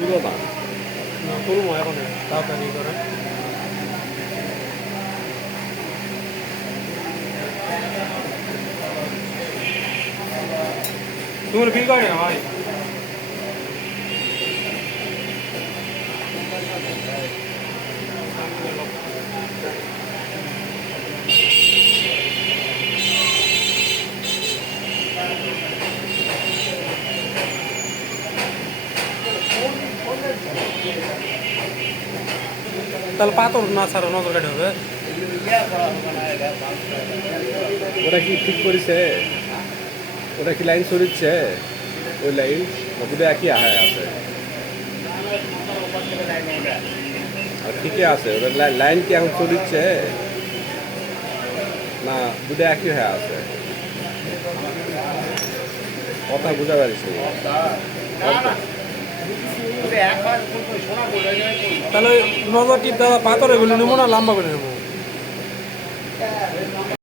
তুলো না। না তুলবো এখন তাড়াতাড়ি করে। তুমি ফিল করে না ভাই। তাহলে পাথর না ছাড়া নজর কাটে হবে। ওটা কি ঠিক করেছে? ওটা কি লাইন সরিচ্ছে? ওই লাইন দুটো একই আহায় আছে আর ঠিকই আছে। ওটা লাইন কি এখন সরিচ্ছে না দুটো একই হয়ে আছে? কথা বুঝা পারছি। তাহলে নজর টিপ দেওয়া পাথরে গুলো নেবো না লম্বা করে নেবো?